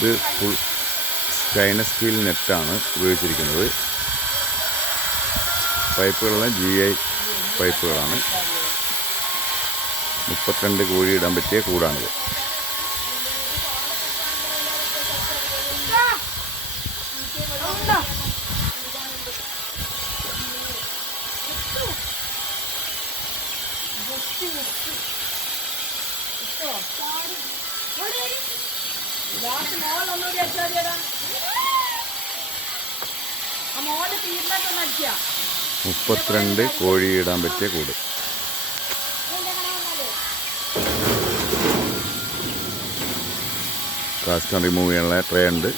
ഇത് full stainless steel നെറ്റാണ് ഉപയോഗിച്ചിരിക്കുന്നത്. പൈപ്പുകളെല്ലാം GI പൈപ്പുകളാണ്. 32 കോഴി ഇടാൻ പറ്റിയ കൂടാണിത്. മുപ്പത്തിരണ്ട് കോഴി ഇടാൻ പറ്റിയ കൂട്. കാസ്റ്റ് റിമൂവ് ചെയ്യാനുള്ള ട്രേ ഉണ്ട്.